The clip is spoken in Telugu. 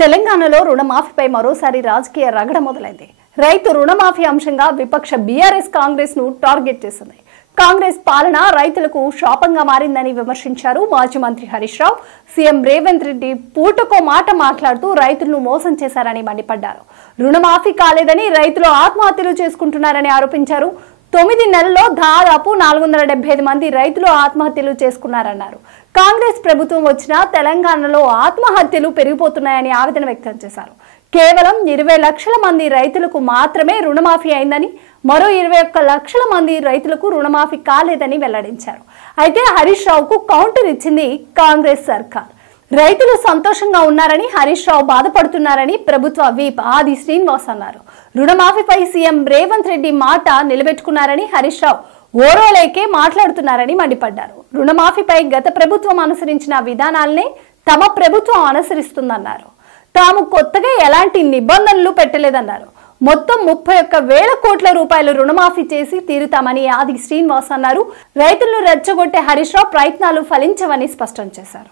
తెలంగాణలో రుణమాఫీపై మరోసారి రాజకీయ రగడ మొదలైంది. రైతు రుణమాఫీ అంశంగా విపక్ష బీఆర్ఎస్ కాంగ్రెస్ ను టార్గెట్ చేసింది. కాంగ్రెస్ పాలన రైతులకు శాపంగా మారిందని విమర్శించారు మాజీ మంత్రి హరీష్ రావు. సీఎం రేవంత్ రెడ్డి పూటకో మాట మాట్లాడుతూ రైతులను మోసం చేశారని మండిపడ్డారు. రుణమాఫీ కాలేదని రైతులు ఆత్మహత్యలు చేసుకుంటున్నారని ఆరోపించారు. 9 నెలల్లో దాదాపు 475 మంది రైతులు ఆత్మహత్యలు చేసుకున్నారన్నారు. కాంగ్రెస్ ప్రభుత్వం వచ్చినా తెలంగాణలో ఆత్మహత్యలు పెరిగిపోతున్నాయని ఆవేదన వ్యక్తం చేశారు. కేవలం 20 లక్షల మంది రైతులకు మాత్రమే రుణమాఫీ అయిందని, మరో 21 లక్షల మంది రైతులకు రుణమాఫీ కాలేదని వెల్లడించారు. అయితే హరీష్ రావుకు కౌంటర్ ఇచ్చింది కాంగ్రెస్ సర్కార్. రైతులు సంతోషంగా ఉన్నారని, హరీష్ రావు బాధపడుతున్నారని ప్రభుత్వ వీప్ ఆది శ్రీనివాస్ అన్నారు. రుణమాఫీపై సీఎం రేవంత్ రెడ్డి మాట నిలబెట్టుకున్నారని, హరీష్ రావు ఓరోలేకే మాట్లాడుతున్నారని మండిపడ్డారు. రుణమాఫీపై గత ప్రభుత్వం అనుసరించిన విధానాలనే తమ ప్రభుత్వం అనుసరిస్తుందన్నారు. తాము కొత్తగా ఎలాంటి నిబంధనలు పెట్టలేదన్నారు. మొత్తం 31,000 కోట్ల రూపాయలు రుణమాఫీ చేసి తీరుతామని ఆది శ్రీనివాస్ అన్నారు. రైతులను రెచ్చగొట్టే హరీష్ రావు ప్రయత్నాలు ఫలించవని స్పష్టం చేశారు.